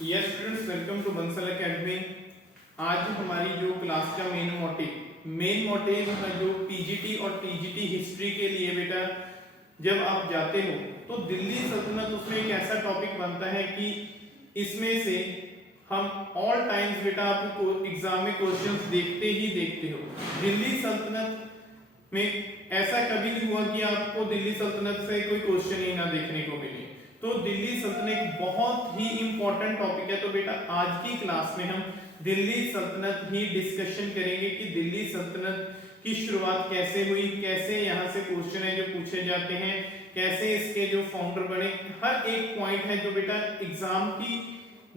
Yes students, welcome to Bansal academy. आज हमारी जो क्लास का मेन मोटिव जो पीजीटी और टीजीटी हिस्ट्री के लिए बेटा जब आप जाते हो तो दिल्ली सल्तनत उसमें एक ऐसा टॉपिक बनता है कि इसमें से हम ऑल टाइम्स बेटा आपको एग्जाम में क्वेश्चंस देखते हो। दिल्ली सल्तनत में ऐसा कभी नहीं हुआ कि आपको दिल्ली सल्तनत से कोई क्वेश्चन ही ना देखने को मिले। तो दिल्ली सल्तनत एक बहुत ही इंपॉर्टेंट टॉपिक है। तो बेटा आज की क्लास में हम दिल्ली सल्तनत ही डिस्कशन करेंगे कि दिल्ली सल्तनत की शुरुआत कैसे हुई, कैसे यहाँ से क्वेश्चन है जो पूछे जाते हैं, कैसे इसके जो फाउंडर बने। हर एक पॉइंट है जो बेटा एग्जाम की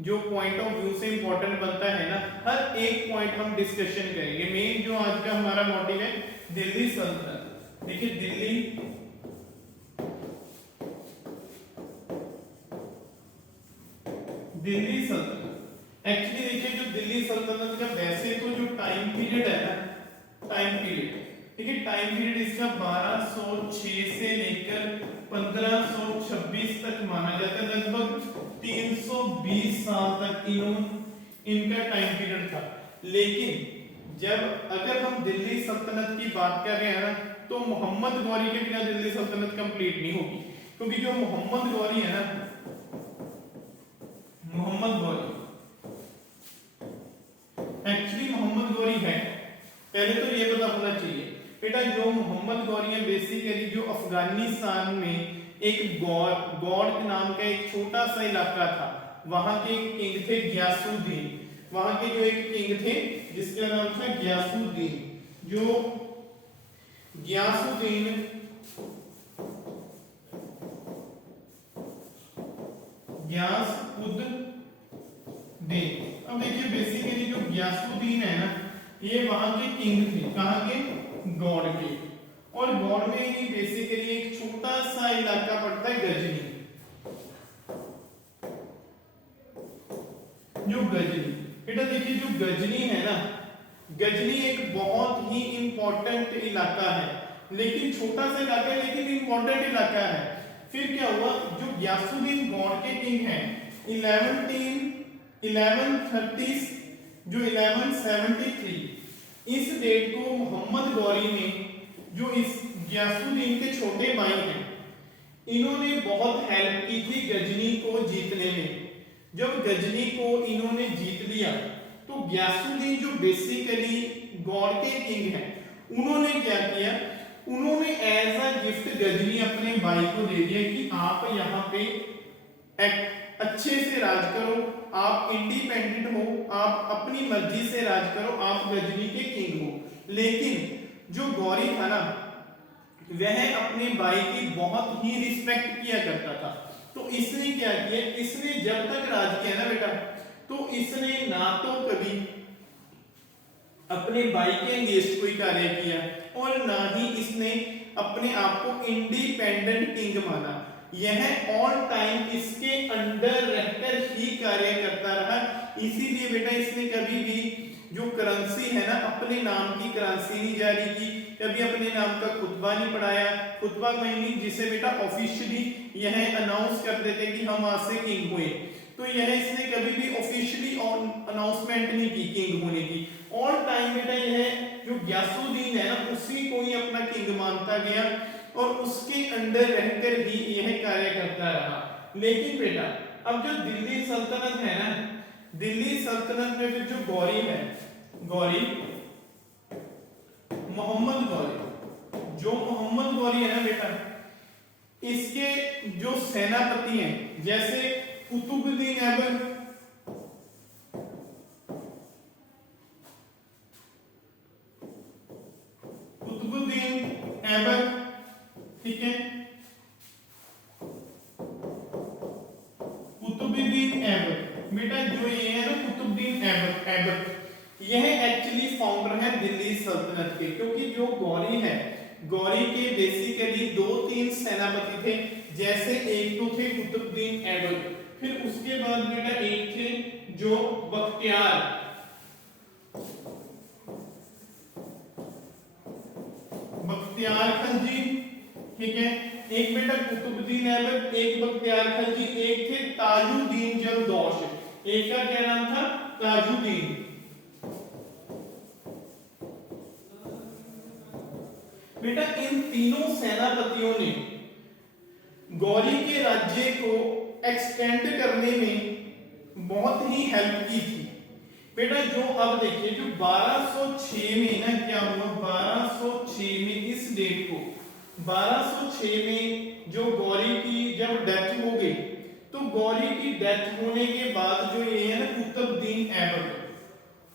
जो पॉइंट ऑफ व्यू से इंपॉर्टेंट बनता है ना, हर एक पॉइंट हम डिस्कशन करेंगे। मेन जो आज का हमारा मोटिव है दिल्ली सल्तनत। देखिए दिल्ली सल्तनत एक्चुअली देखिए जो दिल्ली सल्तनत का वैसे तो जो टाइम पीरियड है ना, टाइम पीरियड देखिए टाइम पीरियड इसका 1206 से लेकर 1526 तक माना जाता है। लगभग 320 साल तक इनका टाइम पीरियड था। लेकिन जब अगर हम दिल्ली सल्तनत की बात कर रहे हैं ना, तो मोहम्मद गौरी के बिना दिल्ली सल्तनत कंप्लीट नहीं होगी। क्योंकि जो मोहम्मद गौरी है ना, मोहम्मद गौरी एक्चुअली मोहम्मद गौरी है, पहले तो ये पता होना चाहिए बेटा जो मोहम्मद गौरी है बेसिकली जो अफगानिस्तान में एक गौड़ नाम का एक छोटा सा इलाका था, वहां के एक किंग थे गियासुद्दीन। वहां के जो एक किंग थे जिसका नाम था गियासुद्दीन। जो गियासुद्दीन अब देखिए बेसिकली जो गियासुद्दीन है ना, ये वहां के किंग थे। कहां के? गौड़ के। और गौड़ में ही बेसिकली एक छोटा सा इलाका पड़ता है गजनी। जो गजनी बेटा देखिए जो गजनी है ना, गजनी एक बहुत ही इंपॉर्टेंट इलाका है, लेकिन छोटा सा इलाका है लेकिन इंपॉर्टेंट इलाका है। फिर क्या हुआ, जो गियासुद्दीन गौड़ के किंग हैं 1130 जो 1173 इस डेट को मोहम्मद गौरी ने, जो इस गियासुद्दीन के छोटे भाई हैं, इन्होंने बहुत हेल्प की थी गजनी को जीतने में। जब गजनी को इन्होंने जीत लिया तो गियासुद्दीन जो बेसिकली गौड़ के किंग हैं, उन्होंने क्या किया, उन्होंने एज अ गिफ्ट गजनी अपने भाई को दे दिया कि आप यहाँ पे अच्छे से राज करो, आप इंडिपेंडेंट हो, आप अपनी मर्जी से राज करो, आप गजनी के किंग हो। लेकिन जो गौरी था ना, वह अपने भाई की बहुत ही रिस्पेक्ट किया करता था। तो इसने क्या किया, इसने जब तक राज किया ना बेटा, तो इसने ना तो कभी अपने भाई के अगेंस्ट कोई कार्य किया और ना ही इसने अपने आप को इंडिपेंडेंट किंग माना। यह ऑल टाइम इसके अंडर रहकर ही कार्य करता रहा। इसीलिए बेटा इसने कभी भी जो करेंसी है ना, अपने नाम की करेंसी नहीं जारी की, कभी अपने नाम का खुतबा नहीं पढ़ाया। खुतबा मीनिंग जिसे बेटा ऑफिशियली यह अनाउंस कर देते कि हम आज से किंग हुए, तो यह इसने कभी भी ऑफिशियली अनाउंसमेंट नहीं की किंग होने की। ऑल टाइम बेटा यह जो गियासुद्दीन है ना, उसी को ही अपना किंग मानता गया और उसके अंडर रहकर ही यह कार्य करता रहा। लेकिन बेटा अब जो दिल्ली सल्तनत है ना, दिल्ली सल्तनत में फिर जो गौरी है, गौरी मोहम्मद गौरी, जो मोहम्मद गौरी है ना बेटा, इसके जो सेनापति हैं जैसे कुतुबुद्दीन ऐबक, ठीक है, कुतुबुद्दीन ऐबक बेटा जो ये है ना कुतुबुद्दीन ऐबक, यह एक्चुअली फाउंडर है दिल्ली सल्तनत के। क्योंकि जो गौरी है, गौरी के बेसिकली 2-3 सेनापति थे। जैसे एक तो थे कुतुबुद्दीन ऐबक, फिर उसके बाद बेटा एक थे जो बख्तियार खलजी, ठीक है, एक बेटा कुतुबुद्दीन ऐबक, एक बख्तियार खलजी, एक थे ताजुद्दीन जरदोश। एक का क्या नाम था, ताजुद्दीन। बेटा इन तीनों सेनापतियों ने गौरी के राज्य को एक्सटेंड करने में बहुत ही हेल्प की थी। बेटा जो अब देखिए जो 1206 में ना क्या हुआ, 1206 में इस डेट को 1206 में जो गौरी की जब डेथ हो गई, तो गौरी की डेथ होने के बाद जो ये है ना कुतुबुद्दीन ऐबक,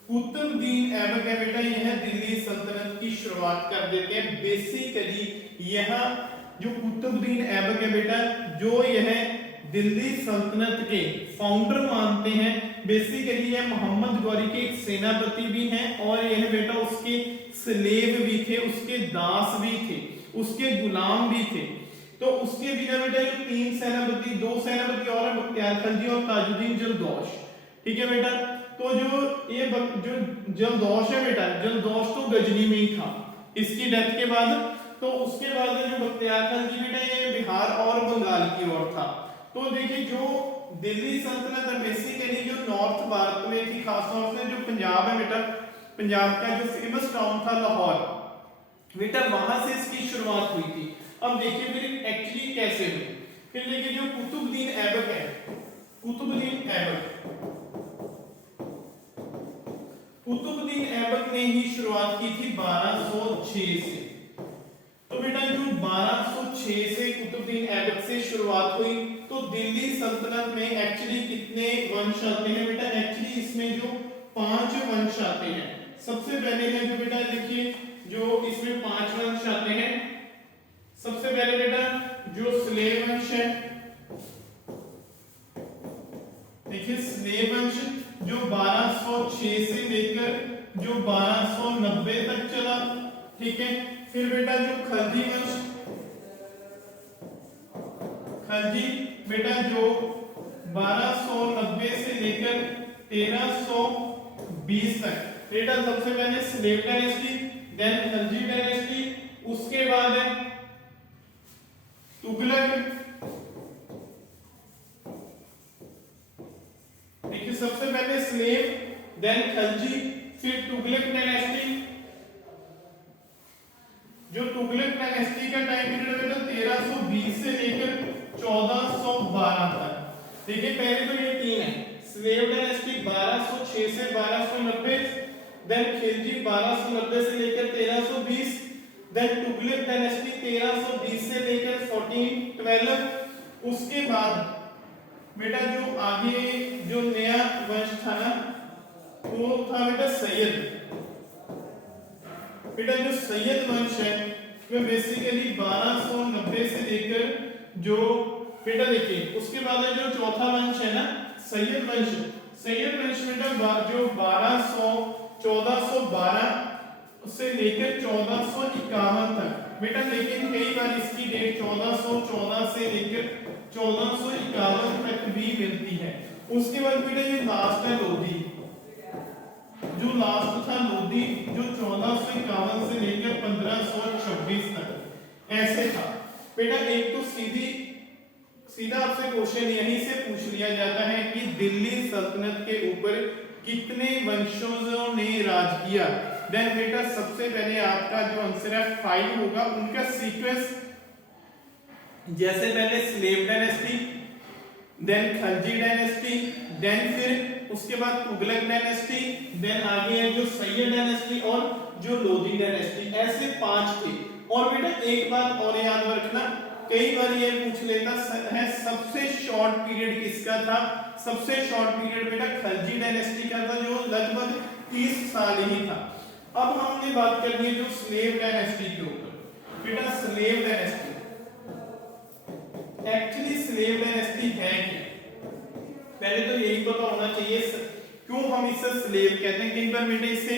कुतुबुद्दीन ऐबक है बेटा, यह दिल्ली सल्तनत की शुरुआत कर देते हैं। बेसिकली यह जो कुतुबुद्दीन ऐबक है बेटा, जो यह दिल्ली सल्तनत के फाउंडर मानते हैं। बेसिकली यह मोहम्मद गौरी के एक सेनापति भी हैं और यह बेटा उसके स्लेव भी थे, उसके दास भी थे, उसके गुलाम भी थे। तो उसके बिना बेटा जो तीन सेनापति, दो सेनापति और बख्तियार खलजी और ताजुद्दीन जल्दौश, ठीक है बेटा। तो जो ये जो जल्दौश है बेटा, जल्दौश तो गजनी में ही था इसकी डेथ के बाद। तो उसके बाद जो बख्तियार खलजी बेटा ये बिहार और बंगाल की ओर था। तो देखिए जो दिल्ली सल्तनत है बेसिकली जो नॉर्थ भारत में थी, खासतौर से जो पंजाब है बेटा, पंजाब का जो फेमस टाउन था लाहौर बेटा, वहां से इसकी शुरुआत हुई थी। अब देखिए फिर एक्चुअली कैसे हुई। फिर देखिए जो कुतुबुद्दीन ऐबक है, कुतुबुद्दीन ऐबक, कुतुबुद्दीन ऐबक ने ही शुरुआत की थी 1206 से। तो बेटा जो 1206 से कुतुबुद्दीन ऐबक से शुरुआत हुई, तो दिल्ली सल्तनत में एक्चुअली कितने वंश आते हैं बेटा, एक्चुअली इसमें जो 5 वंश आते हैं। सबसे पहले है जो बेटा देखिए जो इसमें 5 वंश आते हैं। सबसे पहले बेटा जो स्लेव वंश है, देखिए स्लेव वंश जो 1206 से लेकर जो 1290 तक चला, ठीक है। फिर बेटा जो खलजी वंश, खलजी बेटा जो 1290 से लेकर 1320 तक बेटा सबसे पहले slave dynasty, then Khalji dynasty, उसके बाद है तुगलक। देखिए सबसे पहले स्लेव, देन खलजी, फिर तुगलक डायनेस्टी। जो तुगलक डायनेस्टी का टाइम पीरियड है तो 1320 से लेकर 1412 तक। देखिए पहले तो ये तीन है, स्लेव डायनेस्टी 1206 से 1290, देन खिलजी 1290 से लेकर 1320, देन तुगलक डायनेस्टी 1320 से लेकर 1412। उसके बाद बेटा जो आगे जो नया वंश था ना वो था बेटा सैयद। बेटा जो सैयद वंश है वो बेसिकली 1290 से लेकर जो बेटा देखिए उसके बाद जो चौथा वंश है ना सैयद वंश, सैयद वंश बेटा जो 1412 से लेकर 1451 तक बेटा, लेकिन कई बार इसकी डेट 1414 से लेकर 1451 तक भी मिलती है। उसके बाद बेटा ये लास्ट है लोधी, जो लास्ट था लोधी जो 1451 से लेकर 1526 तक ऐसे था बेटा। एक तो सीधा आपसे क्वेश्चन यहीं से पूछ लिया जाता है कि दिल्ली सल्तनत के ऊपर कितने वंशजों ने राज किया। देन बेटा सबसे पहले आपका जो आंसर है 5 होगा। उनका सीक्वेंस जैसे पहले slave dynasty, then Khalji dynasty, then फिर उसके बाद तुगलक डायनेस्टी, देन आगे है जो सैयद डायनेस्टी और जो लोधी डायनेस्टी, ऐसे 5 थे। और बेटा एक बात और याद रखना, कई बार ये पूछ लेता है सबसे शॉर्ट पीरियड किसका था। सबसे शॉर्ट पीरियड बेटा खलजी डायनेस्टी का था जो लगभग 30 साल ही था। अब हमने बात करनी है जो स्लेव डायनेस्टी के ऊपर। बेटा slave dynasty actually slave dynasty है क्या, पहले तो यही पता होना चाहिए क्यों हम इसे स्लेव कहते हैं। कई बार बेटे इसे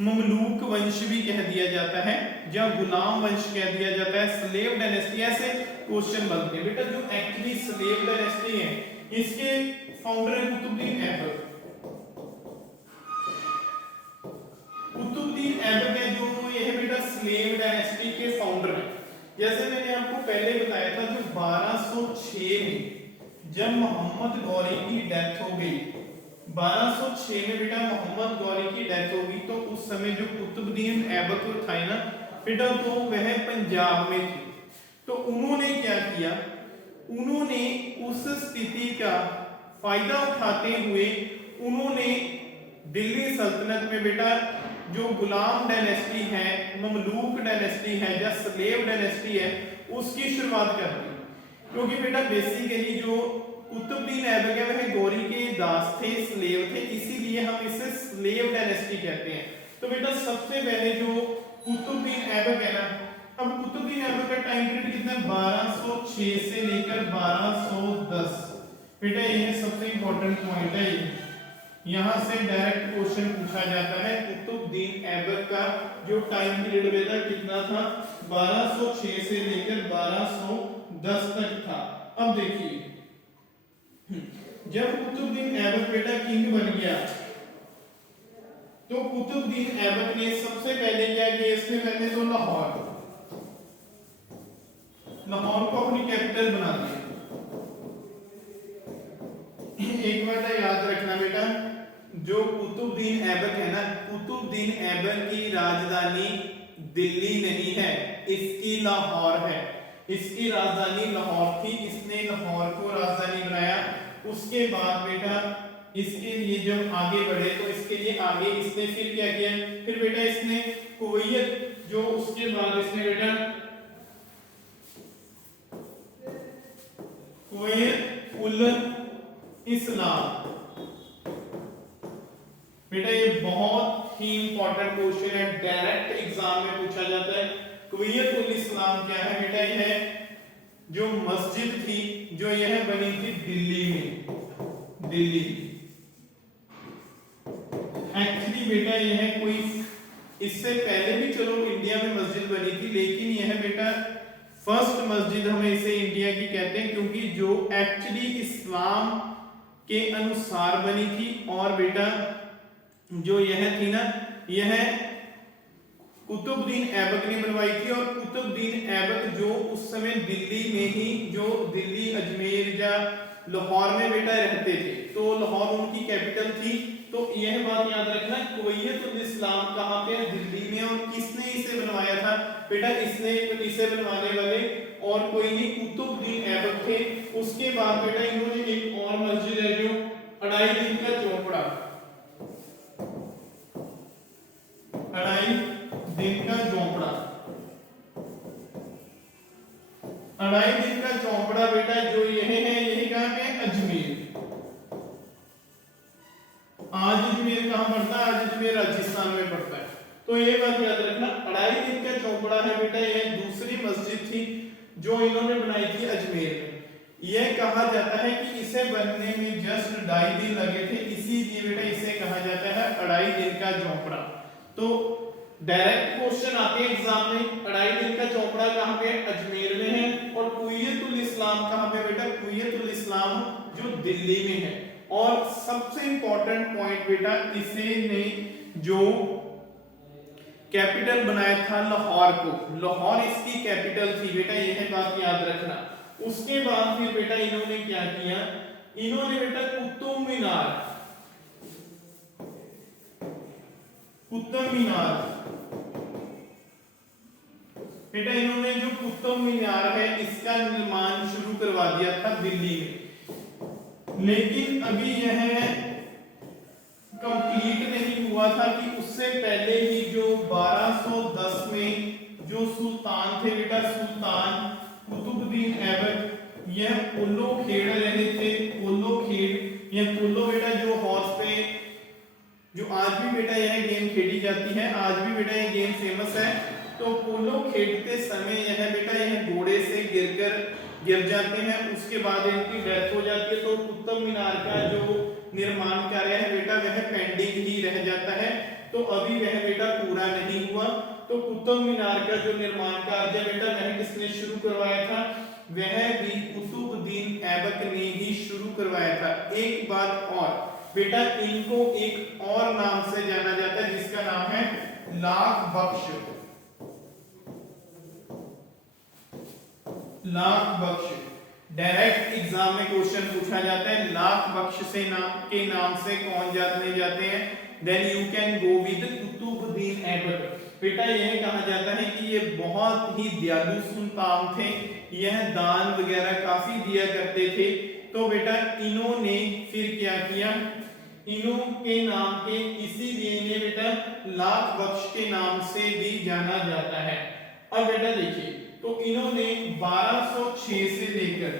ममलूक वंश भी कह दिया जाता है या गुलाम वंश कह दिया जाता है। स्लेव डायनेस्टी ऐसे क्वेश्चन बनते हैं बेटा। जो एक्चुअली स्लेव डायनेस्टी है इसके फाउंडर है कुतुबुद्दीन ऐबक। कुतुबुद्दीन ऐबक है जो ये है बेटा स्लेव डायनेस्टी के फाउंडर है। जैसे मैंने आपको पहले बताया था जो 1206 में जब मोहम्मद गौरी की डेथ हो गई, 1206 में बेटा मोहम्मद गौरी की डेथ होगी। तो उस समय जो कुतुबुद्दीन ऐबक था ना बेटा, तो वह पंजाब में थे। तो उन्होंने क्या किया, उन्होंने उस स्थिति का फायदा उठाते हुए उन्होंने दिल्ली सल्तनत में बेटा जो गुलाम डायनेस्टी है, ममलूक डायनेस्टी है या स्लेव डायनेस्टी है, उसकी शुरुआत कर दी। क्योंकि बेटा बेसिकली जो कुतुबुद्दीन ऐबक है वह गौरी के दास थे, स्लेव थे, इसीलिए हम इसे स्लेव डायनेस्टी कहते हैं। तो बेटा सबसे पहले जो कुतुबुद्दीन ऐबक है ना, अब कुतुबुद्दीन ऐबक का टाइम पीरियड कितना है, 1206 से लेकर 1210। बेटा ये सबसे इंपॉर्टेंट पॉइंट है, यहां से डायरेक्ट क्वेश्चन पूछा जाता है। कुतुबुद्दीन ऐबक का जो टाइम पीरियड बेटा कितना था, 1206 से लेकर 1210 तक था। अब देखिए जब कुतुबुद्दीन ऐबक बेटा किंग बन गया, तो कुतुबुद्दीन ऐबक ने सबसे पहले क्या किया, इसने पहले तो लाहौर को अपनी कैपिटल बना दिया। एक बात याद रखना बेटा, जो कुतुबुद्दीन ऐबक है ना, कुतुबुद्दीन ऐबक की राजधानी दिल्ली नहीं है, इसकी लाहौर है। इसकी राजधानी लाहौर थी, इसने लाहौर को राजधानी बनाया। उसके बाद बेटा इसके लिए जब आगे बढ़े तो इसके लिए आगे इसने फिर क्या किया, फिर बेटा इसने कुवैत, जो उसके बाद इसने बेटा कुवैत उल इस्लाम, बेटा ये बहुत ही इंपॉर्टेंट क्वेश्चन है, डायरेक्ट एग्जाम में पूछा जाता है। कुवैत उल इस्लाम क्या है बेटा, यह जो मस्जिद थी जो यह बनी थी दिल्ली में, दिल्ली। एक्चुअली बेटा यह कोई इससे पहले भी चलो इंडिया में मस्जिद बनी थी, लेकिन यह बेटा फर्स्ट मस्जिद हमें इसे इंडिया की कहते हैं, क्योंकि जो एक्चुअली इस्लाम के अनुसार बनी थी। और बेटा जो यह थी ना, यह कुतुबुद्दीन ऐबक ने बनवाई थी। और कुतुबुद्दीन ऐबक जो उस समय दिल्ली में ही, जो दिल्ली अजमेर या लाहौर में बेटा रहते थे, तो लाहौर उनकी कैपिटल थी। तो यह बात याद रखना, कुवैत उल इस्लाम कहां पे है, दिल्ली में। और किसने इसे बनवाया था बेटा, इसे बनवाने वाले और कोई नहीं, कुतुबुद्दीन ऐबक थे। उसके बाद बेटा इन्होंने एक और मस्जिद है जो अढ़ाई दिन का चौपड़ा, अढ़ाई दिन का चौपड़ा, अढ़ाई दिन का चौपड़ा बेटा जो यह है, यही कहां पे, अजमेर। आज अजमेर कहां पड़ता है, आज अजमेर राजस्थान में पड़ता है। तो ये बात याद रखना, अढ़ाई दिन का चौपड़ा है बेटा, यह दूसरी मस्जिद थी जो इन्होंने बनाई थी अजमेर में। यह कहा जाता है कि इसे बनने में जस्ट 2.5 दिन लगे थे, इसीलिए बेटा इसे कहा जाता है अढ़ाई दिन का चौपड़ा। तो डायरेक्ट क्वेश्चन आते हैं एग्जाम में, अढ़ाई दिन का चौपड़ा कहां पे, अजमेर में है। और कुवैत उल इस्लाम कहां पे बेटा, कुवैत उल इस्लाम जो दिल्ली में है। और सबसे इंपॉर्टेंट पॉइंट बेटा, इसे ने जो कैपिटल बनाया था लाहौर को, लाहौर इसकी कैपिटल थी बेटा, यह बात याद रखना। उसके बाद फिर बेटा इन्होंने क्या किया, इन्होंने बेटा कुतुब मीनार, कुतुब मीनार बेटा इन्होंने जो कुतुब मीनार है इसका निर्माण शुरू करवा दिया था दिल्ली में। लेकिन अभी यह कंप्लीट नहीं हुआ था कि उससे पहले ही जो 1210 में जो सुल्तान थे बेटा, सुल्तान कुतुबुद्दीन ऐबक, यह पोलो खेल रहे थे। पोलो खेल, यह पोलो बेटा जो हॉर्स पे, जो आज भी बेटा यह गेम खेली जाती है, आज भी बेटा यह गेम फेमस है। तो पोलो खेलते समय यह बेटा यह घोड़े से गिर जाते हैं, उसके बाद इनकी डेथ हो जाती है। तो कुतुब मीनार का जो निर्माण कार्य है बेटा वह पेंडिंग ही रह जाता है, तो अभी वह बेटा पूरा नहीं हुआ। तो कुतुब मीनार का जो निर्माण कार्य बेटा वह किसने शुरू करवाया था, वह भी कुतुबुद्दीन ऐबक ने ही शुरू करवाया था। एक बात और बेटा, इनको एक और नाम से जाना जाता है जिसका नाम है लाख बख्श, लाख बख्श। डायरेक्ट एग्जाम में क्वेश्चन पूछा जाता है, लाख बख्श से के नाम से कौन जाने जाते हैं, then you can go with Qutubuddin Aibak. बेटा यह कहा जाता है कि ये बहुत ही दयालु सुल्तान थे, यह दान वगैरह काफी दिया करते थे। तो बेटा इन्होंने फिर क्या किया, इन्हों के नाम के इसीलिए इन्हें बेटा लाख बख्श के नाम से भी जाना जाता है। अब बेटा देखिए, तो इन्होंने 1206 से लेकर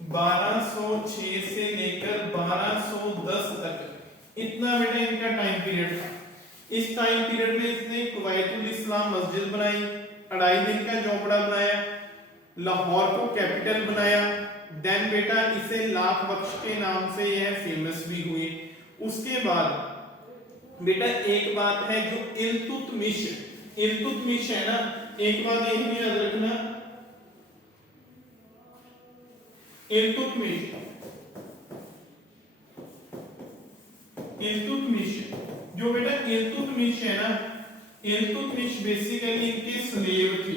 1210 तक इतना बेटा इनका टाइम पीरियड था। इस टाइम पीरियड में इसने कुवैतुल इस्लाम मस्जिद बनाई, 2.5 दिन का झोपड़ा बनाया, लाहौर को कैपिटल बनाया, देन बेटा इसे लाख बख्श के नाम से यह फेमस भी हुई। उसके बाद बेटा एक बात है जो इल्तुतमिश है ना, एक बात ये भी याद रखना, इल्तुतमिश जो बेटा इल्तुतमिश है ना, इल्तुतमिश बेसिकली इनके स्लेव थे,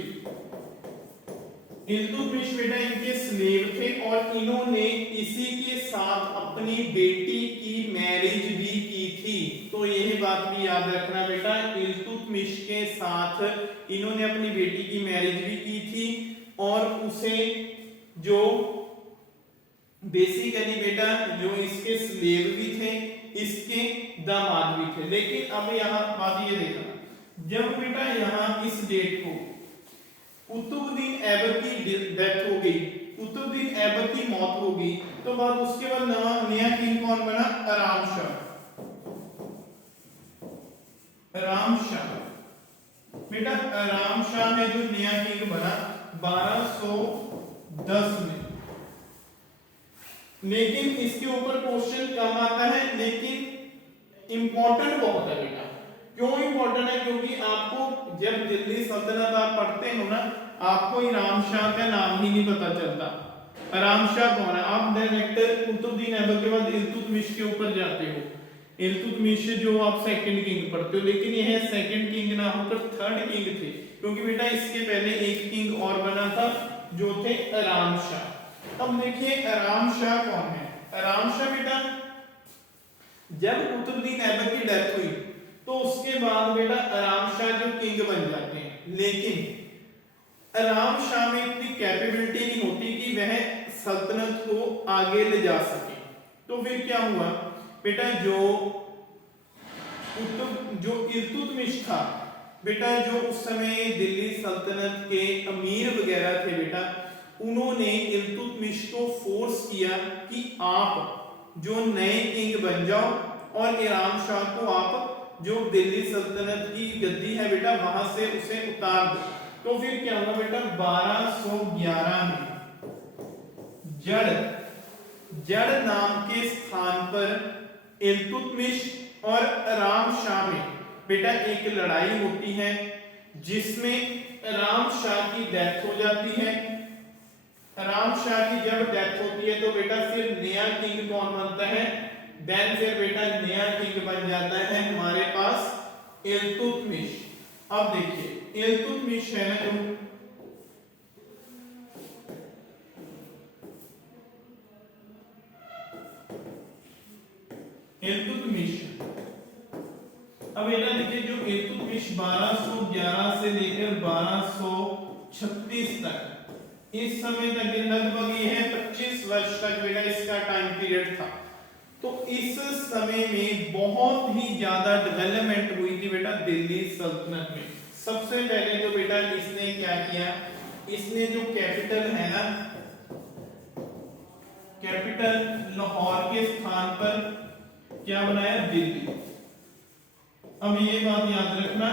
इल्तुतमिश बेटा इनके स्लेव थे और इन्होंने इसी के साथ अपनी बेटी की मैरिज भी की थी। तो यह बात भी याद रखना बेटा, इल्तुतमिश के साथ इन्होंने अपनी बेटी की मैरिज भी की थी और उसे जो बेसिकली बेटा जो इसके स्लेव भी थे, इसके दामाद भी थे। लेकिन अब यहाँ बात ये देखना, जब बेटा यहाँ इस डेट को कुतुबुद्दीन ऐबक की डेथ हो गई, कुतुबुद्दीन ऐबक की मौत हो गई, तो बाद उसके बाद नया किंग कौन बना, आराम शाह। बेटा आराम शाह में जो नया किंग बना 1210 में, लेकिन इसके ऊपर क्वेश्चन कम आता है लेकिन इंपॉर्टेंट बहुत है बेटा। क्यों इंपॉर्टेंट है, क्योंकि आपको जब दिल्ली सल्तनत आप पढ़ते हो ना, आपको इराम शाह का नाम ही नहीं पता चलता। आराम शाह कौन है, आप डायरेक्ट कुतुबुद्दीन ऐबक के बाद इल्तुतमिश के ऊपर जाते हो। इल्तुतमिश जो आप सेकंड किंग पढ़ते हो, लेकिन यह सेकंड किंग ना होकर थर्ड किंग थे, क्योंकि बेटा इसके पहले एक किंग और बना था जो थे आराम शाह। अब देखिए आराम शाह कौन है, आराम शाह बेटा जब कुतुबुद्दीन ऐबक की डेथ हुई तो उसके बाद बेटा आराम शाह जो किंग बन जाते हैं, लेकिन आराम शाह में इतनी कैपेबिलिटी नहीं होती कि वह सल्तनत को आगे ले जा सके। तो फिर क्या हुआ बेटा, जो इल्तुतमिश था बेटा, जो उस समय दिल्ली सल्तनत के अमीर वगैरह थे बेटा, उन्होंने इल्तुतमिश को फोर्स किया कि आप जो नए किंग बन जाओ और इराम शाह को आप जो दिल्ली सल्तनत की गद्दी है बेटा वहां से उसे उतार दो। तो फिर क्या हुआ बेटा, 1211 में जड़ नाम के स्थान पर इल्तुतमिश और आराम शाह में बेटा एक लड़ाई होती है, जिसमें आराम शाह की डेथ हो जाती है। आराम शाह की जब डेथ होती है तो बेटा फिर नया किंग कौन बनता है, देन फिर बेटा नया किंग बन जाता है हमारे पास इल्तुतमिश। अब देखिए इल्तुतमिश है ना, जो इल्तुतमिश, अब बेटा देखिए जो इल्तुतमिश 1211 से लेकर 1236 तक, इस समय तक लगभग ये है 25 वर्ष तक बेटा इसका टाइम पीरियड था। तो इस समय में बहुत ही ज्यादा डेवलपमेंट हुई थी बेटा दिल्ली सल्तनत में। सबसे पहले तो बेटा इसने क्या किया, इसने जो कैपिटल है ना, कैपिटल लाहौर के स्थान पर क्या बनाया, दिल्ली। अब ये बात याद रखना,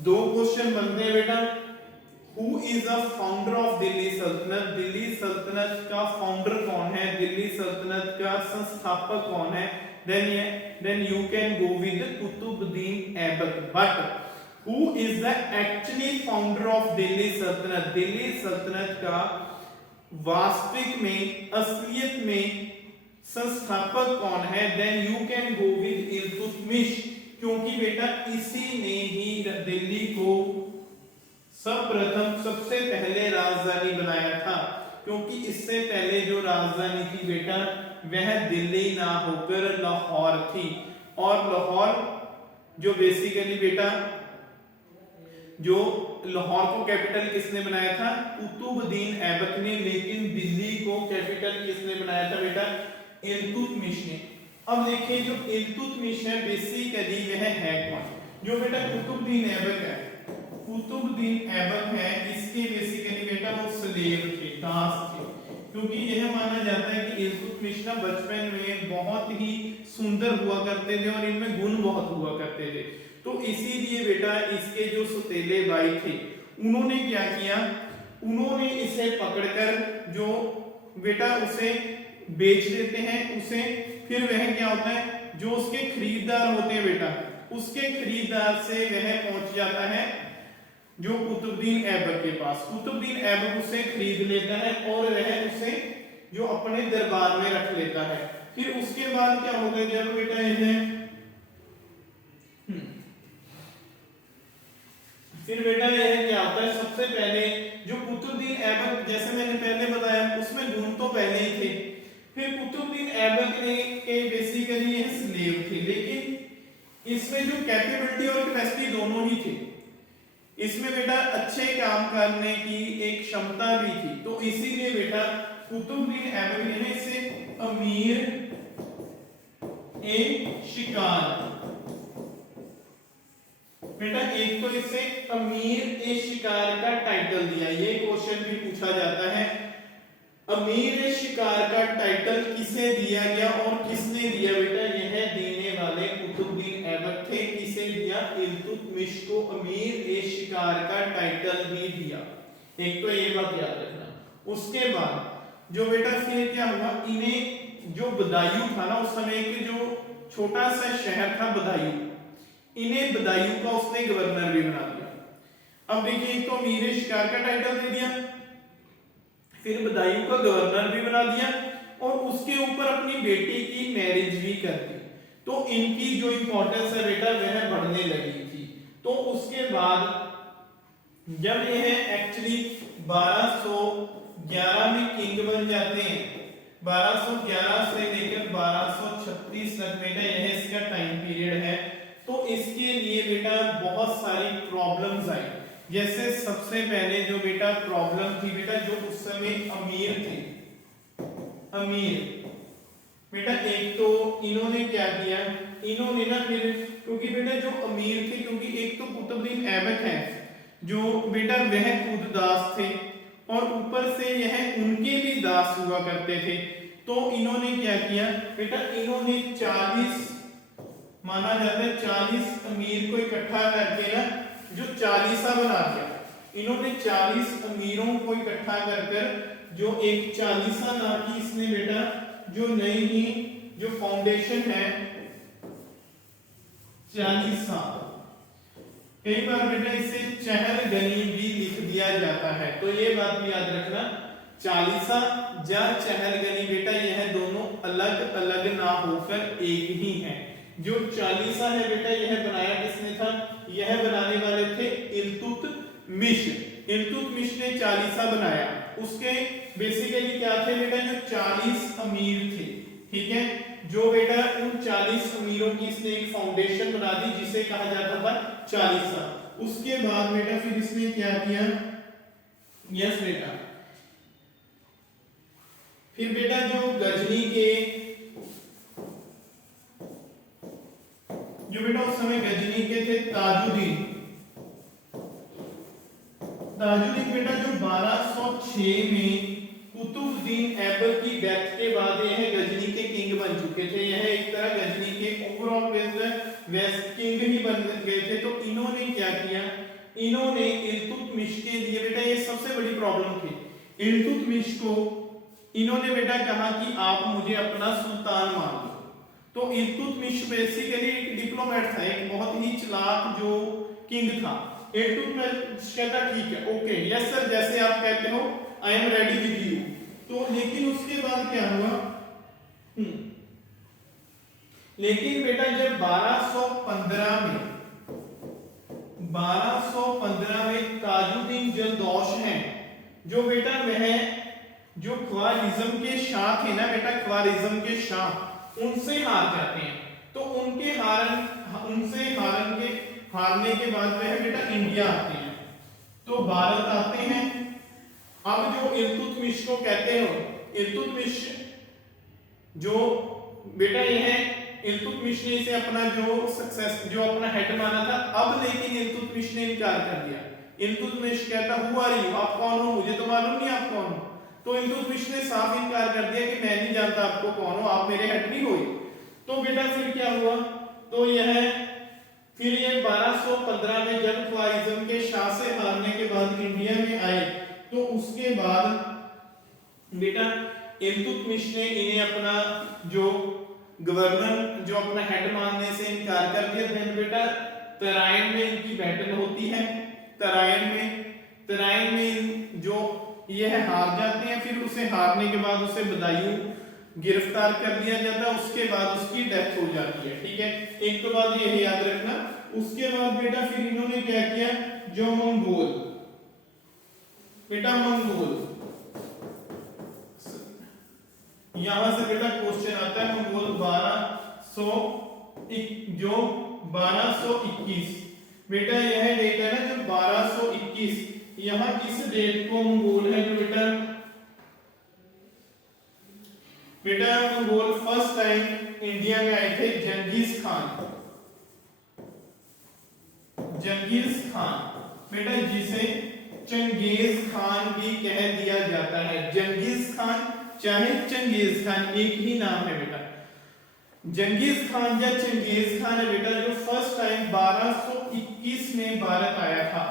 दो क्वेश्चन बनते हैं बेटा, who is the founder of Delhi सल्तनत, दिल्ली सल्तनत का फाउंडर कौन है, दिल्ली सल्तनत का संस्थापक कौन है, then you can go with Qutubuddin Aibak, but who is the actually founder of Delhi सल्तनत, दिल्ली सल्तनत का वास्तविक में असलियत में संस्थापक कौन है, then you can go with Iltutmish, क्योंकि बेटा इसी ने ही दिल्ली को सर्वप्रथम सबसे पहले राजधानी बनाया था। क्योंकि इससे पहले जो राजधानी थी बेटा वह दिल्ली ना होकर लाहौर थी, और लाहौर जो बेसिकली बेटा जो लाहौर को कैपिटल किसने बनाया था, कुतुबुद्दीन ऐबक ने, लेकिन दिल्ली को कैपिटल किसने बनाया था बेटा, इल्तुतमिश ने। अब देखिए जो इल्तुतमिश है बेसिकली वह है कौन, जो बेटा कुतुबुद्दीन ऐबक है, कुतुबुद्दीन ऐबक है, इसके बेसिकली बेटा वो स्लेव थे, दास थे, क्योंकि यह माना जाता है कि इल्तुतमिश ना बचपन में बहुत ही सुंदर हुआ करते थे और इनमें गुण बहुत हुआ करते थे, तो इसीलिए बेटा इसके जो सौतेले भाई थे उन्होंने क्या किया, उन्होंने इसे पकड़कर जो बेटा उसे बेच देते हैं उसे, फिर वह क्या होता है, जो उसके खरीदार होते हैं बेटा, उसके खरीदार से वह पहुंच जाता है जो कुतुबुद्दीन ऐबक के पास, कुतुबुद्दीन ऐबक उसे खरीद लेता है और वह उसे जो अपने दरबार में रख लेता है। फिर उसके बाद क्या होगा, जब बेटा इन्हें फिर बेटा यह क्या होता है, सबसे पहले जो कुतुबुद्दीन ऐबक, जैसे मैंने पहले बताया उसमें गुण तो पहले ही थे, फिर कुतुबुद्दीन ऐबक ने के बेसिकली ये स्लेव थे, लेकिन इसमें जो कैपेबिलिटी और कैपेसिटी दोनों ही थे, इसमें बेटा अच्छे काम करने की एक क्षमता भी थी, तो इसीलिए बेटा कुतुबुद्दीन ऐबक ने इसे अमीर ए शिकार, बेटा एक तो इसे अमीर ए शिकार का टाइटल दिया, ये क्वेश्चन भी पूछा जाता है, अमीर ए शिकार का टाइटल किसे दिया गया और किसने दिया बेटा, यह देने वाले कुतुबुद्दीन ऐबक थे, किसे दिया, इल्तुतमिश को अमीर ए शिकार का टाइटल भी दिया, एक तो ये बात याद रखना। उसके बाद जो बेटा फिर क्या हुआ, इन्हें जो बदायूं था ना उस समय के जो छोटा सा शहर था बदायूं, इन्हें बदायूं का उसने गवर्नर भी बना दिया। अब देखिए एक तो अमीर ए शिकार का टाइटल दे दिया, फिर बदायूं का गवर्नर भी बना दिया, और उसके ऊपर अपनी बेटी की मैरिज भी कर दी, तो इनकी जो इंपॉर्टेंस है बेटा वह बढ़ने लगी थी। तो उसके बाद जब यह एक्चुअली 1211 में किंग बन जाते हैं, 1211 से लेकर 1236 तक बेटा यह इसका टाइम पीरियड है, तो इसके लिए बेटा बहुत सारी प्रॉब्लम्स आई, जैसे सबसे पहले जो बेटा प्रॉब्लम थी बेटा, जो उस समय अमीर थे, अमीर बेटा एक तो इन्होंने क्या किया, इन्होंने ना फिर क्योंकि बेटा जो अमीर थे, क्योंकि एक तो कुतुबुद्दीन ऐबक है जो बेटा वह खुद दास थे और ऊपर से यह उनके भी दास हुआ करते थे, तो इन्होंने क्या किया बेटा, इन्होंने 40 माना जाता है 40 अमीर को इकट्ठा करके ना जो 40सा बना दिया, इन्होंने 40 अमीरों को इकट्ठा कर जो एक 40सा नाम की इसने बेटा जो नई ही जो फाउंडेशन है 40सा, कई बार बेटा इसे चहलगनी भी लिख दिया जाता है, तो ये बात भी याद रखना, 40सा या चहलगनी बेटा यह दोनों अलग अलग ना होकर एक ही हैं। जो 40सा है बेटा यह बनाया किसने था, यह बनाने वाले थे इल्तुतमिश, इल्तुतमिश ने 40सा बनाया, उसके बेसिकली क्या थे बेटा, जो 40 अमीर थे, ठीक है, जो बेटा उन 40 अमीरों की इसने एक फाउंडेशन बना दी जिसे कहा जाता था 40सा। उसके बाद बेटा फिर इसने क्या किया, यस बेटा, फिर बेटा जो गजनी के जो बेटा उस समय गजनी के थे ताजुद्दीन, ताजुद्दीन बेटा जो 1206 में कुतुबुद्दीन ऐबक की डेथ के बाद यह गजनी के किंग बन चुके थे, यह एक तरह गजनी के ओवरऑल वेस्ट किंग ही बन गए थे। तो इन्होंने क्या किया, इन्होंने इल्तुतमिश के लिए बेटा ये सबसे बड़ी प्रॉब्लम थी, इल्तुतमिश को इन्होंने बेटा कहा कि आप मुझे अपना सुल्तान मान लो, तो इल्तुतमिश बेसिकली एक डिप्लोमेट था, एक बहुत ही चालाक जो किंग था। इल्तुतमिश कहता ठीक है, ओके यस सर, जैसे आप कहते हो I am ready with you. तो लेकिन उसके बाद क्या हुआ, लेकिन बेटा जब 1215 में ताजुद्दीन जल्दोश हैं जो बेटा वह जो ख्वारिज्म के शाह थे ना बेटा, ख्वारिज्म के शाह उनसे हार जाते हैं। तो उनसे हारने के बाद वह बेटा इंडिया आते हैं, तो भारत आते हैं। अब जो इल्तुतमिश को कहते हो, इल्तुतमिश जो बेटा यह इल्तुतमिश ने इसे अपना जो अपना हेड माना था। अब लेकिन इल्तुतमिश ने इनकार कर दिया। इल्तुतमिश कहता हु आर यू, आप कौन हो, मुझे तो मालूम नहीं आप कौन हो। तो इल्तुतमिश ने साफ इनकार कर दिया कि मैं नहीं जानता आपको कौन हो, आप मेरे हेड नहीं हुए। तो बेटा फिर क्या हुआ, तो फिर ये 1215 में जब ख्वारिज्म के शाह से हारने के बाद इंडिया में आए, तो उसके बाद बेटा इल्तुतमिश ने इन्हें अपना जो गवर्नर जो अपना हेड मानने से इनकार कर दिया। फिर बेटा तराइन में इनकी बैटल होती है। तराइन में जो यह हार जाते हैं, फिर उसे हारने के बाद उसे बदायूं गिरफ्तार कर लिया जाता है। उसके बाद उसकी डेथ हो जाती है। ठीक है, एक तो बात ये याद रखना। उसके बाद बेटा फिर इन्होंने क्या किया, जो मंगोल बेटा मंगोल, यहां से बेटा क्वेश्चन आता है मंगोल 1221 बेटा यह डेट है ना जो 1221, यहां किस डेट को मंगोल है जो बेटा मंगोल फर्स्ट टाइम इंडिया में आए थे। जंगीज खान बेटा जिसे चंगेज खान भी कह दिया जाता है। जंगीज खान चाहे चंगेज खान एक ही नाम है बेटा। जंगीज खान या चंगेज खान है बेटा जो फर्स्ट टाइम 1221 में भारत आया था।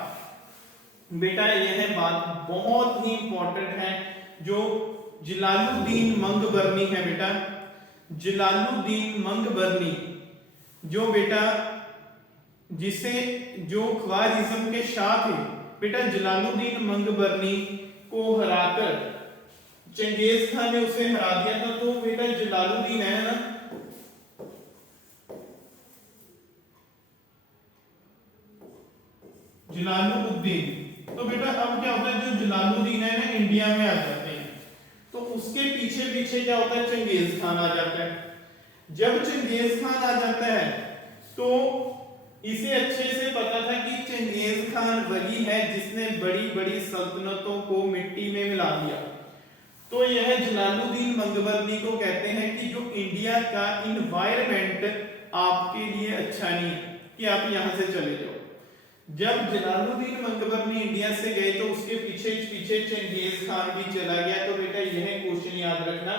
बेटा यह बात बहुत ही इंपॉर्टेंट है। जो जलालुद्दीन मंगबरनी है बेटा, जलालुद्दीन मंगबरनी जो बेटा जिसे जो ख्वारिज्म के शाह थे बेटा, जलालुद्दीन मंगबरनी को हराकर चंगेज खान ने उसे हरा दिया था। तो बेटा जलालुद्दीन है ना, जलालुद्दीन, तो बेटा अब क्या होता है, जो जलालुद्दीन है ना इंडिया में आ जाते हैं, तो उसके पीछे पीछे क्या होता है, चंगेज खान आ जाता है। जब चंगेज खान आ जाता है तो इसे अच्छे से पता था कि चंगेज खान वही है जिसने बड़ी बड़ी सल्तनतों को मिट्टी में मिला दिया। तो यह जलालुद्दीन मंगबरनी को कहते हैं कि जो इंडिया का इन्वायरमेंट आपके लिए अच्छा नहीं है कि आप यहां से चले जाओ। जब जलालुद्दीन मंगबरनी इंडिया से गए तो उसके पीछे पीछे चंगेज खान भी चला गया। तो बेटा यह क्वेश्चन याद रखना,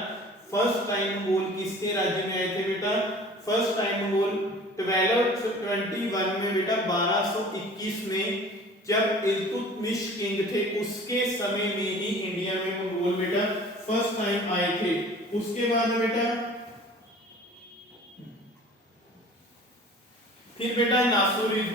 फर्स्ट टाइम मंगोल किसके राज्य में आए थे बेटा, फर्स्ट टाइम मंगोल 1221 में बेटा 1221 में जब इल्तुतमिश किंग थे उसके समय में ही इंडिया में मंगोल बेटा फर्स्ट टाइम आए थे। उसके बाद बेटा फिर बेटा नासिरुद्दीन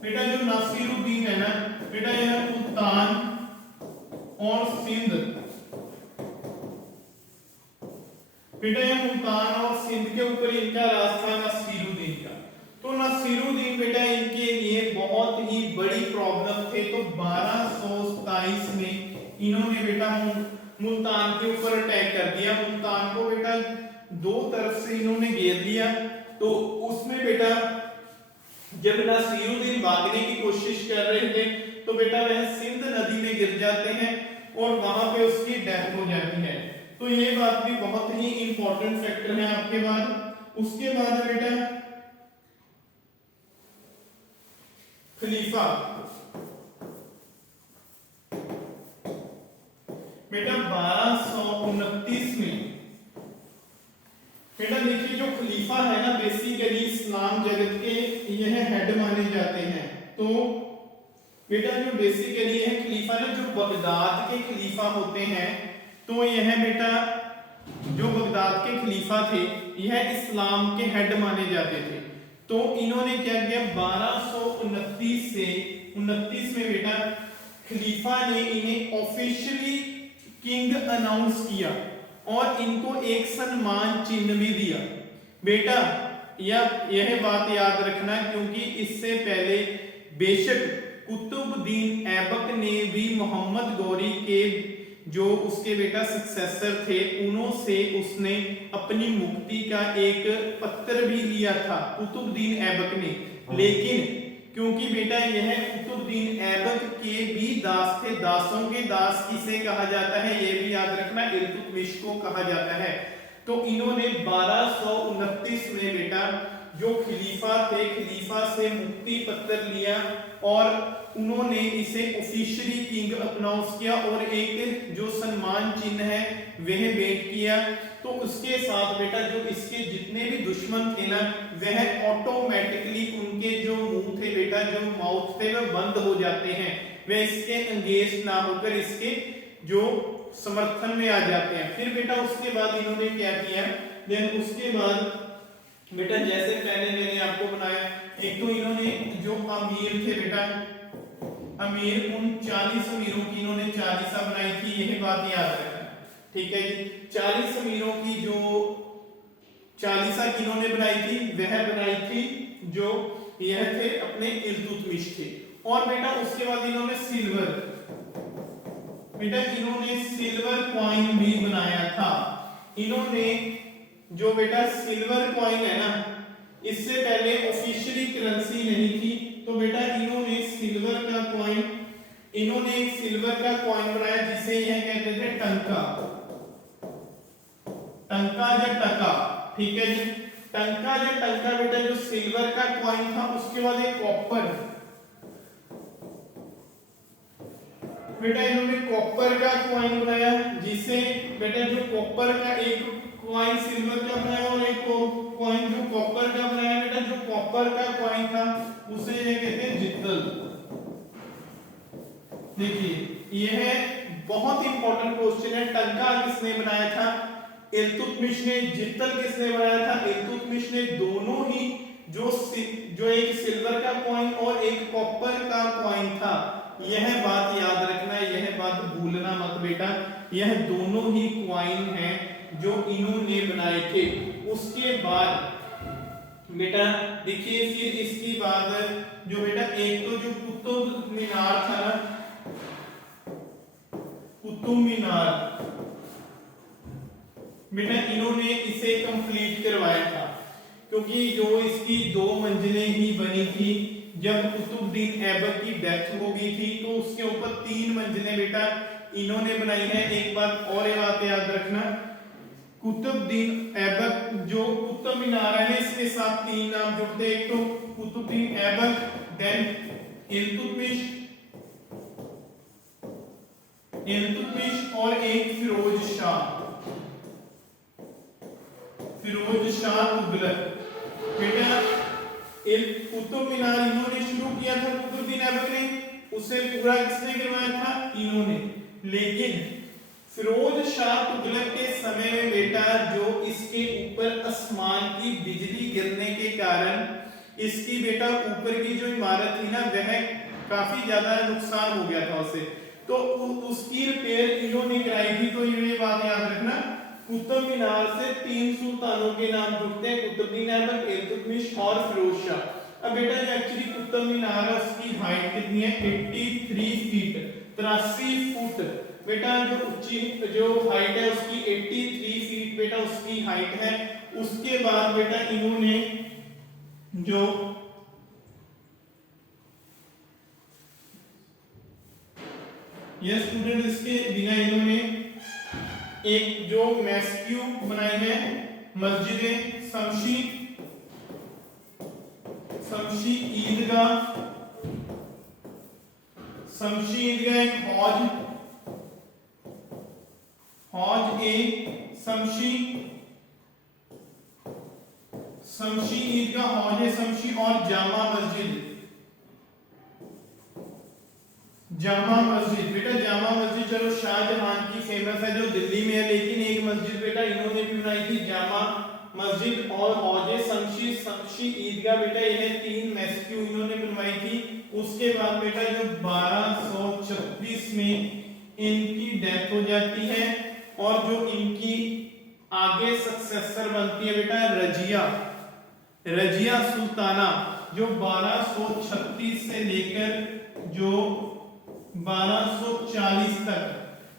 बेटा, जो नासिरुद्दीन है ना बेटा, यह मुल्तान और सिंध बेटा, यह मुल्तान और सिंध के ऊपर इनका राज था नासिरुद्दीन का। तो नासिरुद्दीन बेटा इनके लिए बहुत ही बड़ी प्रॉब्लम थे। तो 1227 में इन्होंने बेटा मुल्तान के ऊपर अटैक कर दिया। मुल्तान को बेटा दो तरफ से इन्होंने घेर लिया। तो उसमें बेटा जब नासिरुद्दीन भागने की कोशिश कर रहे थे तो बेटा वह सिंध नदी में गिर जाते हैं और वहां पे उसकी डेथ हो जाती है। तो ये बात भी बहुत ही इंपॉर्टेंट फैक्टर है आपके बाद। उसके बाद बेटा खलीफा बेटा 1229 में बेटा देखिए, जो खलीफा है ना बेसिकली इस्लाम जगत के यह हेड माने जाते हैं। तो बेटा जो बेसिकली है खलीफा ना, जो बगदाद के खलीफा होते हैं, तो यह बेटा जो बगदाद के खलीफा थे यह इस्लाम के हेड माने जाते थे। तो इन्होंने क्या किया, 1229 से 29 में बेटा खलीफा ने इन्हें ऑफिशियली किंग अनाउंस किया और इनको एक सम्मान चिन्ह भी दिया। बेटा यह बात याद रखना, क्योंकि इससे पहले बेशक कुतुबुद्दीन ऐबक ने भी मोहम्मद गौरी के जो उसके बेटा सक्सेसर थे उन्हों से उसने अपनी मुक्ति का एक पत्र भी लिया था कुतुबुद्दीन ऐबक ने। लेकिन क्योंकि बेटा यह कुतुबुद्दीन ऐबक के भी दास थे, दासों के दास किसे कहा जाता है ये भी याद रखना, इल्तुतमिश को कहा जाता है। तो इन्होंने 1229 में बेटा जो खलीफा थे, खलीफा से मुक्ति पत्र लिया और उन्होंने इसे ऑफिशियली किंग अनाउंस किया और एक जो सम्मान चिन्ह है वह भेंट किया। तो उसके साथ बेटा जो इसके जितने भी दुश्मन थे ना वह ऑटोमेटिकली उनके जो मुंह थे बेटा, जो माउथ थे वह बंद हो जाते हैं, वे इसके एंगेज ना होकर इसके जो समर्थन में आ जाते हैं। फिर बेटा उसके बाद इन्होंने क्या किया, देन उसके बाद बेटा जैसे पहले मैंने आपको बनाया, एक तो इन्होंने जो अमीर थे बेटा, अमीर उन 40 अमीरों की इन्होंने चालीसा बनाई थी, यह बात याद रखना, ठीक है जी। 40 अमीरों की जो चालीसा किन्होंने बनाई थी, वह बनाई थी जो यह थे अपने इल्तुतमिश थे। और बेटा उसके बाद इन्होंने सिल्वर, बेटा इन्होंने सिल्वर कॉइन भी बनाया था। इन्होंने जो बेटा सिल्वर कॉइन है ना, इससे पहले ऑफिशियली करेंसी नहीं थी, तो बेटा इन्होंने सिल्वर का कॉइन, इन्होंने एक सिल्वर का कॉइन बनाया जिसे यह कहते थे टंका, टंका या टका, ठीक है जी। टंका या टंका बेटा जो सिल्वर का कॉइन था, उसके बाद एक कॉपर, बेटा इन्होंने कॉपर का कॉइन बनाया जिसे बेटा जो कॉपर का एक कॉइन सिल्वर का बनाया और एक कॉइन जो कॉपर का बनाया, बेटा जो कॉपर का कॉइन था उसे ये कहते हैं जित्तल। देखिए यह बहुत इंपॉर्टेंट क्वेश्चन है, टंका किसने बनाया था, इल्तुतमिश ने। जित्तल किसने बनाया था, इल्तुतमिश ने। दोनों ही जो एक सिल्वर का कॉइन और एक कॉपर का कॉइन था, यह बात याद रखना, यह बात भूलना मत बेटा, यह दोनों ही कॉइन हैं जो इन्होंने बनाए थे। उसके बाद बेटा देखिए फिर इसकी बाद जो बेटा एक तो जो कुतुब मीनार था ना, कुतुब मीनार बेटा इन्होंने इसे कंप्लीट करवाया था, क्योंकि जो इसकी 2 मंजिलें ही बनी थी। जब कुतुबुद्दीन ऐबक की डेथ हो गई थी तो उसके ऊपर 3 मंजिलें बेटा इन्होंने बनाई है। एक बात और ये बात याद रखना, कुतुबुद्दीन ऐबक जो कुतुब मीनार है इसके साथ 3 नाम जुड़ते हैं, एक तो कुतुबुद्दीन ऐबक, देन इल्तुतमिश, इल्तुतमिश और एक फिरोज शाह, फिरोज शाह तुगलक। बेटा कुतुब मीनार इन्होंने शुरू किया था कुतुबुद्दीन ऐबक ने, उसे पूरा किसने करवाया था, इन्होंने। लेकिन फिरोज शाह तुगलक के समय में बेटा जो इसके ऊपर आसमान की बिजली गिरने के कारण इसकी बेटा ऊपर की जो इमारत थी ना वह काफी ज्यादा नुकसान हो गया था उसे, तो उसकी रिपेयर इन्होंने कराई थी। तो ये बात याद रखना, कुतुब मीनार से 3 सुल्तानों के नाम जुड़ते हैं, कुतुबुद्दीन ऐबक, इल्तुतमिश और फिरोज शाह। अब बेटा ये एक्चुअली कुतुब मीनार है, उसकी हाइट कितनी है, 83 फीट, 83 फुट बेटा जो ऊंची जो हाइट है उसकी 83 फीट बेटा उसकी हाइट है। उसके बाद बेटा इन्होंने जो ये स्टूडेंट इसके बिना इन्होंने एक जो मैस्क्यू बनाई है मस्जिद शमशी, शमशी ईदगाह, शमशी ईदगाह एक हौज, हौज ए शमशी, शमशी ईदगाह हौज शमशी और जामा मस्जिद, जामा मस्जिद बेटा जामा मस्जिद चलो शाहजहां की फेमस है जो दिल्ली में है, लेकिन एक मस्जिद बेटा इन्होंने भी बनाई थी जामा मस्जिद और हौजे शमशी, शमशी ईदगाह बेटा यह 3 मैस्क्यू इन्होंने बनवाई थी। उसके बाद बेटा जो 1236 में इनकी डेथ हो जाती है और जो इनकी आगे सक्सेसर बनती है बेटा रजिया, रजिया सुल्ताना। जो 1236 से लेकर जो 1240 तक,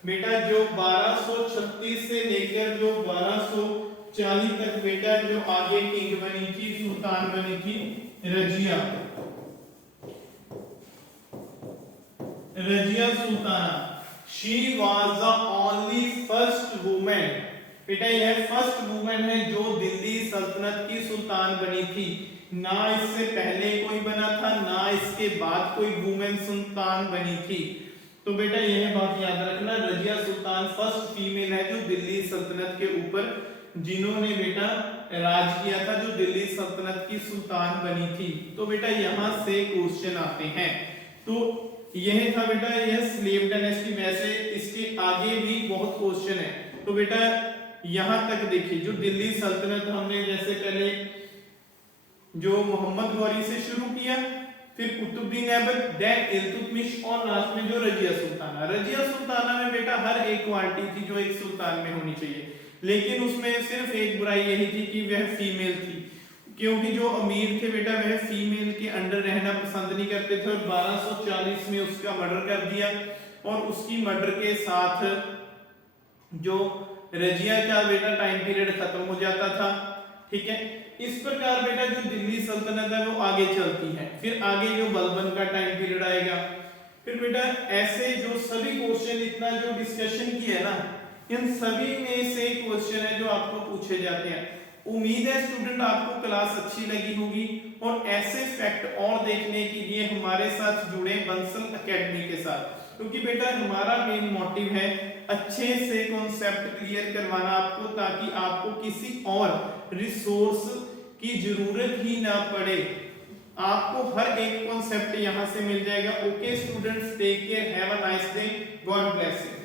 बेटा जो 1236 से लेकर जो 1240 तक बेटा जो आगे किंग बनी थी, सुल्तान बनी थी Razia, Razia Sultana. She was the only first women, बेटा यह फर्स्ट वुमेन है जो दिल्ली सल्तनत की सुल्तान बनी थी। ना इससे पहले कोई बना था, ना इसके बाद कोई वुमेन सुल्तान बनी थी। तो बेटा यह बात याद रखना, रजिया सुल्तान फर्स्ट फीमेल है जो दिल्ली सल्तनत के ऊपर जिन्होंने बेटा राज किया था, जो दिल्ली सल्तनत की सुल्तान बनी थी। तो बेटा यहां से क्वेश्चन आते हैं। तो यह था बेटा यह स्लेव डायनेस्टी। वैसे इसके आगे भी बहुत क्वेश्चन है। तो बेटा यहां तक देखिए, जो दिल्ली सल्तनत हमने जैसे पहले जो मोहम्मद गौरी से शुरू किया, फिर कुतुबुद्दीन ऐबक, देन इल्तुतमिश और लास्ट में जो रजिया सुल्ताना। रजिया सुल्ताना में बेटा हर एक क्वालिटी थी जो एक सुल्तान में होनी चाहिए, लेकिन उसमें सिर्फ एक बुराई यही थी कि वह फीमेल थी, क्योंकि जो अमीर थे बेटा वह फीमेल के अंडर रहना पसंद नहीं करते थे। और 1240 में उसका मर्डर कर दिया, और उसकी मर्डर के साथ जो रजिया का बेटा टाइम पीरियड खत्म हो जाता था। ठीक है, इस प्रकार बेटा जो दिल्ली सल्तनत है वो आगे चलती है। फिर आगे जो बलबन का टाइम पीरियड आएगा। फिर बेटा ऐसे जो सभी क्वेश्चन इतना जो डिस्कशन किया है ना, इन सभी में से क्वेश्चन है जो आपको पूछे जाते हैं। उम्मीद है स्टूडेंट आपको क्लास अच्छी लगी होगी, और ऐसे फैक्ट और देखने के लिए हमारे साथ जुड़े बंसल एकेडमी के साथ, क्योंकि बेटा हमारा मेन मोटिव है अच्छे से कॉन्सेप्ट क्लियर करवाना आपको, ताकि आपको किसी और रिसोर्स की जरूरत ही ना पड़े। आपको हर एक कॉन्सेप्ट यहां से मिल जाएगा। Okay students, take care, have a nice day, God bless you.